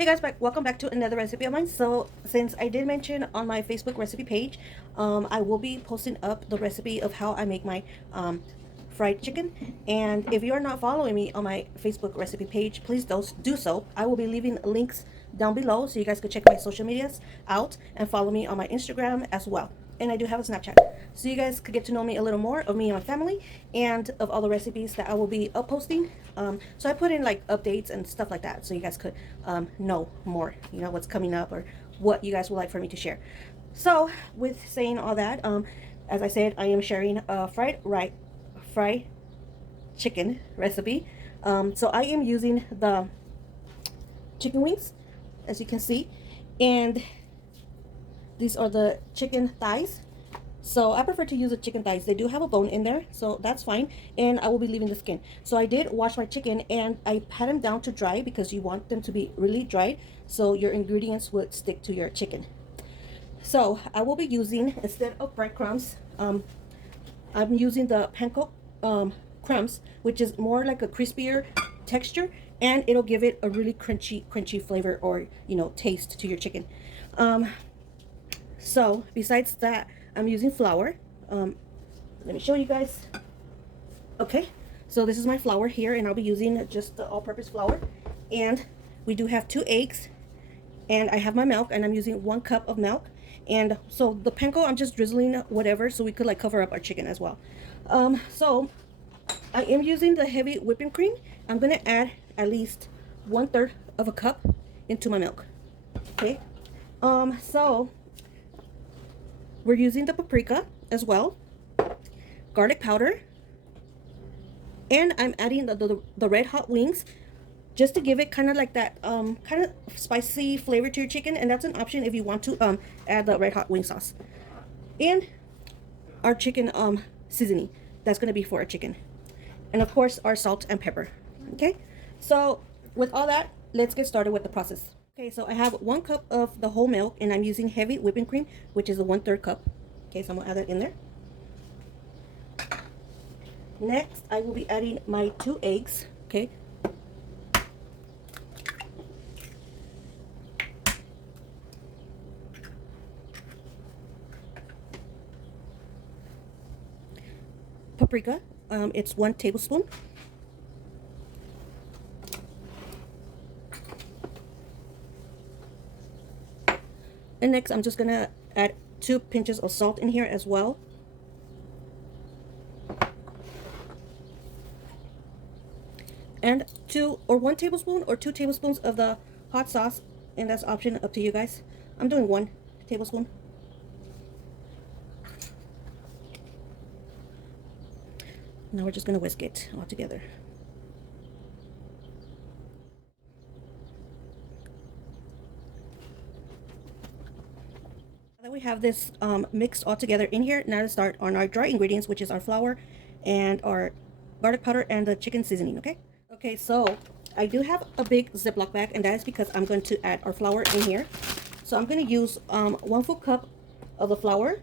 Hey guys, welcome back to another recipe of mine. So since I did mention on my Facebook recipe page, I will be posting up the recipe of how I make my fried chicken. And if you are not following me on my Facebook recipe page, please do so. I will be leaving links down below so you guys could check my social medias out and follow me on my Instagram as well. And I do have a Snapchat, so you guys could get to know me a little more of me and my family and of all the recipes that I will be posting. So I put in like updates and stuff like that so you guys could know more, you know, what's coming up or what you guys would like for me to share. So with saying all that, as I said, I am sharing a fried chicken recipe. So I am using the chicken wings, as you can see, and these are the chicken thighs. So I prefer to use the chicken thighs. They do have a bone in there, so that's fine. And I will be leaving the skin. So I did wash my chicken and I pat them down to dry because you want them to be really dry so your ingredients would stick to your chicken. So I will be using, instead of breadcrumbs, I'm using the Panko crumbs, which is more like a crispier texture, and it'll give it a really crunchy flavor or, you know, taste to your chicken. So besides that, I'm using flour. Let me show you guys. Okay, so this is my flour here, and I'll be using just the all-purpose flour. And we do have 2 eggs, and I have my milk, and I'm using 1 cup of milk. And so the panko, I'm just drizzling whatever so we could like cover up our chicken as well. So I am using the heavy whipping cream. I'm gonna add at least 1/3 of a cup into my milk. Okay, so we're using the paprika as well, garlic powder, and I'm adding the red hot wings just to give it kind of like that kind of spicy flavor to your chicken. And that's an option if you want to add the red hot wing sauce. And our chicken seasoning, that's going to be for our chicken. And of course our salt and pepper. Okay, so with all that, let's get started with the process. Okay, so I have 1 cup of the whole milk, and I'm using heavy whipping cream, which is a 1/3 cup. Okay, so I'm gonna add that in there. Next, I will be adding my 2 eggs. Okay. Paprika, it's 1 tablespoon. And next, I'm just gonna add 2 pinches of salt in here as well. And 1 tablespoon or 2 tablespoons of the hot sauce, and that's option up to you guys. I'm doing 1 tablespoon. Now we're just gonna whisk it all together. Now we have this mixed all together in here. Now to start on our dry ingredients, which is our flour and our garlic powder and the chicken seasoning. Okay, so I do have a big Ziploc bag, and that is because I'm going to add our flour in here. So I'm going to use 1 full cup of the flour.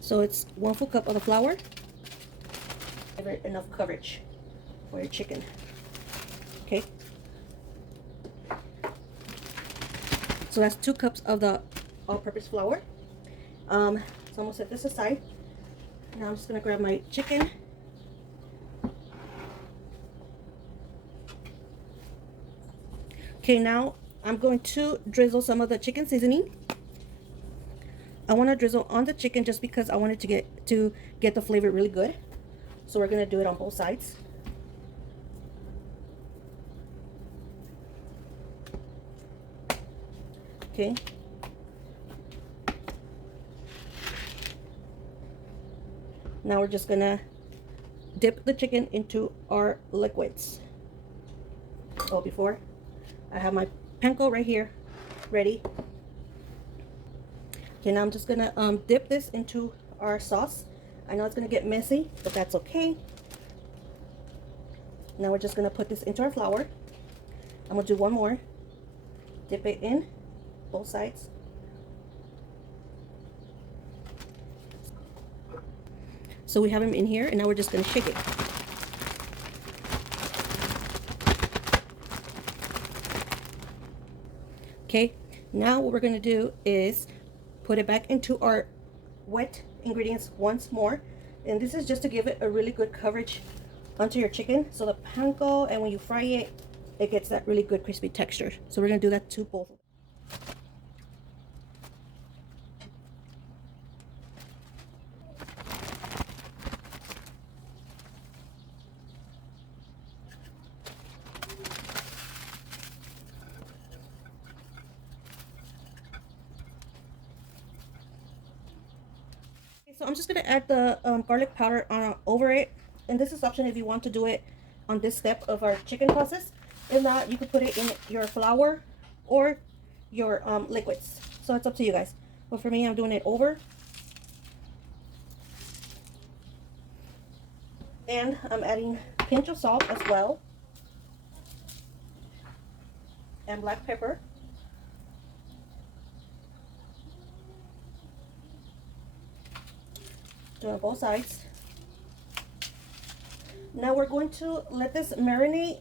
So it's 1 full cup of the flour. Give it enough coverage for your chicken. Okay. So that's 2 cups of the all-purpose flour. So I'm gonna set this aside. Now I'm just gonna grab my chicken. Okay, now I'm going to drizzle some of the chicken seasoning. I want to drizzle on the chicken just because I want it to get the flavor really good. So we're gonna do it on both sides. Okay. Now we're just gonna dip the chicken into our liquids. Oh, before I have my panko right here ready. Okay, now I'm just gonna dip this into our sauce. I know it's gonna get messy, but that's okay. Now we're just gonna put this into our flour. I'm gonna do 1 more. Dip it in both sides. So we have them in here, and now we're just gonna shake it. Okay, now what we're gonna do is put it back into our wet ingredients once more, and this is just to give it a really good coverage onto your chicken, so the panko, and when you fry it, it gets that really good crispy texture. So we're gonna do that to both. So I'm just gonna add the garlic powder over it, and this is option if you want to do it on this step of our chicken process. If not, you could put it in your flour or your liquids. So it's up to you guys. But for me, I'm doing it over, and I'm adding a pinch of salt as well, and black pepper. Doing both sides. Now we're going to let this marinate.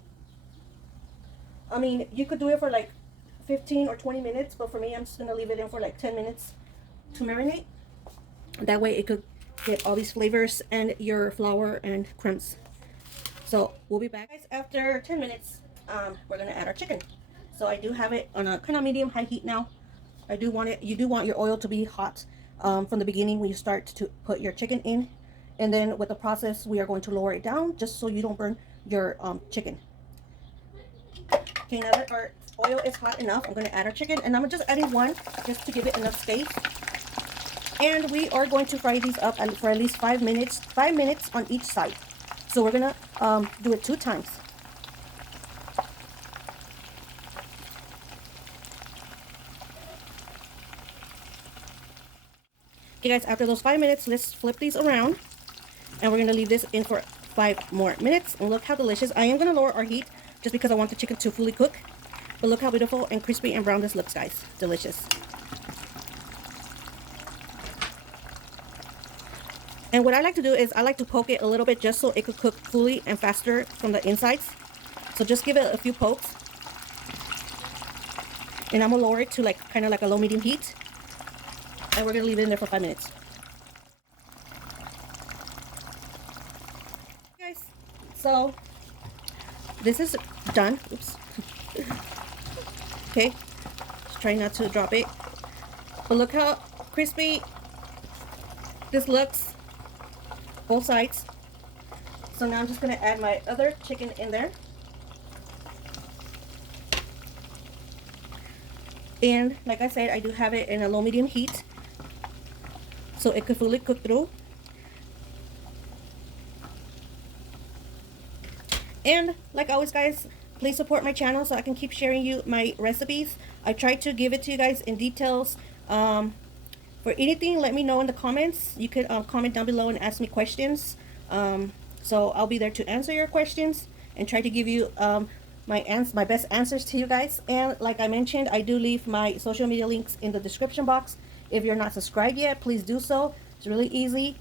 I mean, you could do it for like 15 or 20 minutes, but for me, I'm just gonna leave it in for like 10 minutes to marinate. That way it could get all these flavors and your flour and crumbs. So we'll be back, guys, after 10 minutes. We're gonna add our chicken. So I do have it on a kind of medium high heat now. I do want it, you do want your oil to be hot from the beginning when you start to put your chicken in, and then with the process we are going to lower it down just so you don't burn your chicken. Okay, now that our oil is hot enough, I'm going to add our chicken, and I'm just adding one just to give it enough space. And we are going to fry these up for at least 5 minutes on each side. So we're going to do it 2 times. Okay guys, after those 5 minutes, let's flip these around, and we're going to leave this in for 5 more minutes. And look how delicious. I am going to lower our heat just because I want the chicken to fully cook, but look how beautiful and crispy and brown this looks, guys. Delicious. And what I like to do is I like to poke it a little bit just so it could cook fully and faster from the insides. So just give it a few pokes, and I'm gonna lower it to like kind of like a low medium heat, and we're gonna leave it in there for 5 minutes. Okay, guys, so this is done. Oops. Okay, just try not to drop it. But look how crispy this looks, both sides. So now I'm just gonna add my other chicken in there. And like I said, I do have it in a low medium heat so it could fully cook through. And like always, guys, please support my channel so I can keep sharing you my recipes. I try to give it to you guys in details. For anything, let me know in the comments. You could comment down below and ask me questions. So I'll be there to answer your questions and try to give you my best answers to you guys. And like I mentioned, I do leave my social media links in the description box. If you're not subscribed yet, please do so. It's really easy.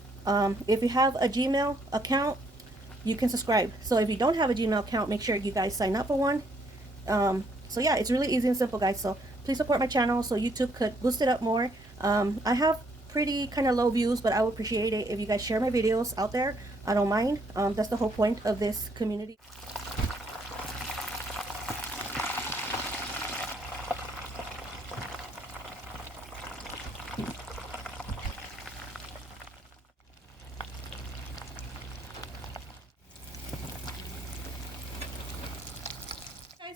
If you have a Gmail account, you can subscribe. So if you don't have a Gmail account, make sure you guys sign up for one. So yeah, it's really easy and simple, guys. So please support my channel so YouTube could boost it up more. I have pretty kind of low views, but I would appreciate it if you guys share my videos out there. I don't mind. That's the whole point of this community.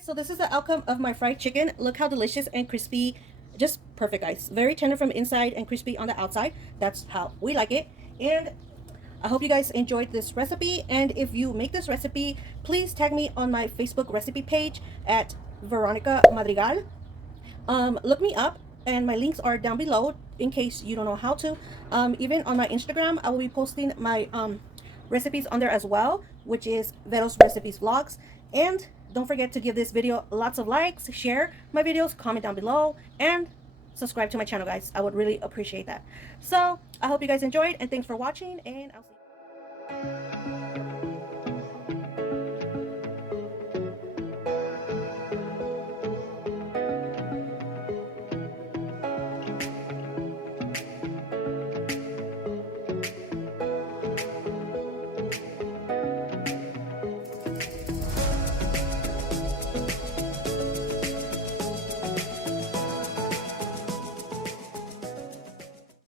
So this is the outcome of my fried chicken. Look how delicious and crispy, just perfect, guys. Very tender from inside and crispy on the outside. That's how we like it. And I hope you guys enjoyed this recipe, and if you make this recipe, please tag me on my Facebook recipe page at Veronica Madrigal. Look me up, and my links are down below in case you don't know how to. Even on my Instagram, I will be posting my recipes on there as well, which is Verosrecipevlogss. And don't forget to give this video lots of likes, share my videos, comment down below, and subscribe to my channel, guys. I would really appreciate that. So I hope you guys enjoyed, and thanks for watching, and I'll see you.